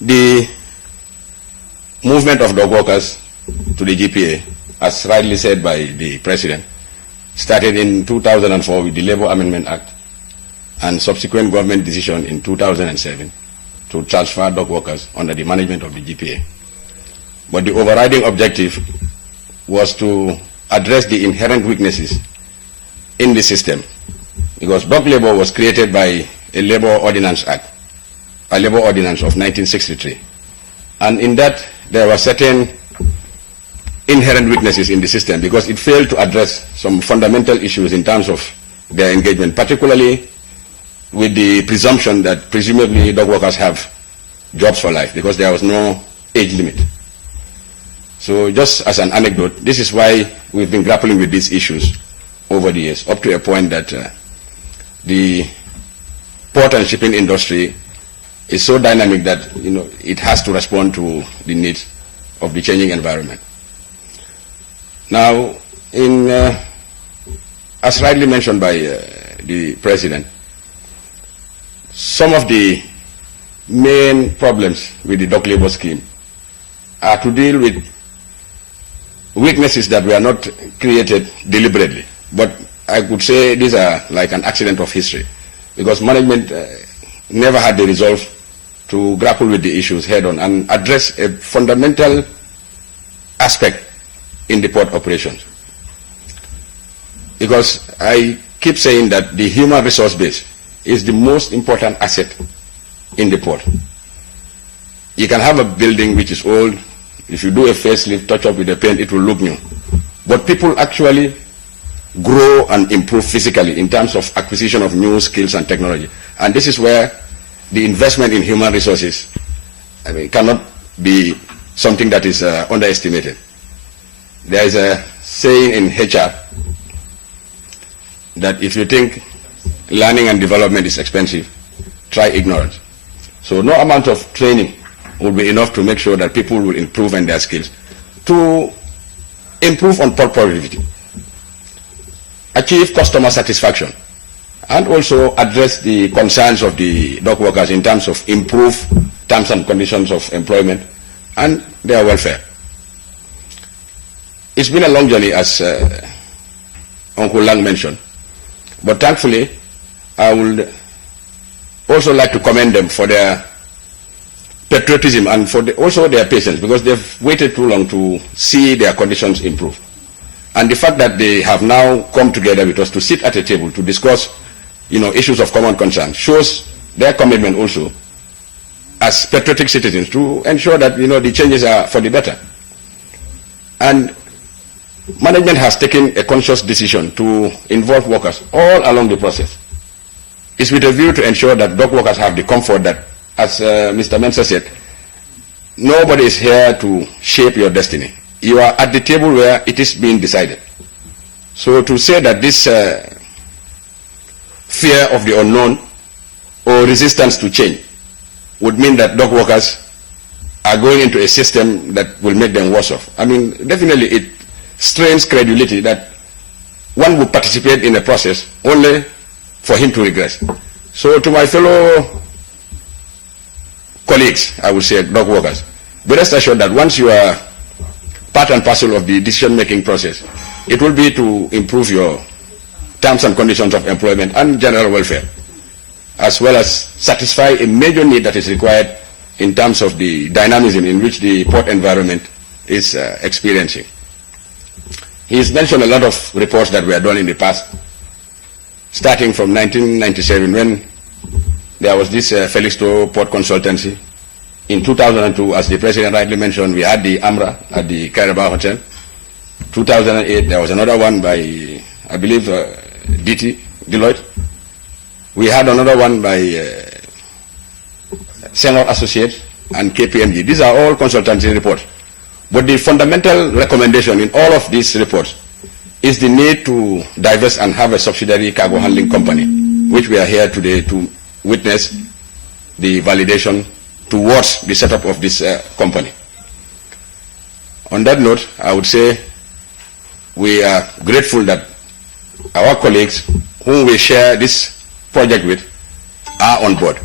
The movement of dock workers to the GPA, as rightly said by the President, started in 2004 with the Labour Amendment Act and subsequent government decision in 2007 to transfer dock workers under the management of the GPA. But the overriding objective was to address the inherent weaknesses in the system, because dock labor was created by a Labour Ordinance Act, a Labour Ordinance of 1963. And in that, there were certain inherent weaknesses in the system because it failed to address some fundamental issues in terms of their engagement, particularly with the presumption that presumably dock workers have jobs for life because there was no age limit. So just as an anecdote, this is why we've been grappling with these issues over the years, up to a point that the port and shipping industry is so dynamic that it has to respond to the needs of the changing environment. Now, as rightly mentioned by the President, some of the main problems with the dock labor scheme are to deal with weaknesses that were not created deliberately. But I could say these are like an accident of history, because management never had the resolve to grapple with the issues head on and address a fundamental aspect in the port operations. Because I keep saying that the human resource base is the most important asset in the port. You can have a building which is old. If you do a facelift, touch up with the paint, it will look new. But people actually grow and improve physically in terms of acquisition of new skills and technology. And this is where the investment in human resources cannot be something that is underestimated. There is a saying in HR that if you think learning and development is expensive, try ignorance. So no amount of training will be enough to make sure that people will improve in their skills. To improve on port productivity, achieve customer satisfaction, and also address the concerns of the dock workers in terms of improve terms and conditions of employment and their welfare. It's been a long journey, as Uncle Lang mentioned, but thankfully I would also like to commend them for their patriotism and for also their patience, because they've waited too long to see their conditions improve. And the fact that they have now come together with us to sit at a table to discuss issues of common concern shows their commitment also as patriotic citizens to ensure that the changes are for the better. And management has taken a conscious decision to involve workers all along the process. It's with a view to ensure that dock workers have the comfort that, as Mr. Mensah said, nobody is here to shape your destiny. You are at the table where it is being decided. So to say that this fear of the unknown or resistance to change would mean that dock workers are going into a system that will make them worse off. Definitely it strains credibility that one would participate in a process only for him to regress. So to my fellow colleagues, I would say dock workers, be rest assured that once you are part and parcel of the decision-making process, it will be to improve your terms and conditions of employment and general welfare, as well as satisfy a major need that is required in terms of the dynamism in which the port environment is experiencing. He's mentioned a lot of reports that were done in the past, starting from 1997 when there was this Felixstowe Port Consultancy. In 2002, as the President rightly mentioned, we had the AMRA at the Carabao Hotel. 2008, there was another one by, I believe, Deloitte. We had another one by Senghor Associates and KPMG. These are all consultancy reports. But the fundamental recommendation in all of these reports is the need to divest and have a subsidiary cargo handling company, which we are here today to witness the validation towards the setup of this company. On that note, I would say we are grateful that our colleagues whom we share this project with are on board.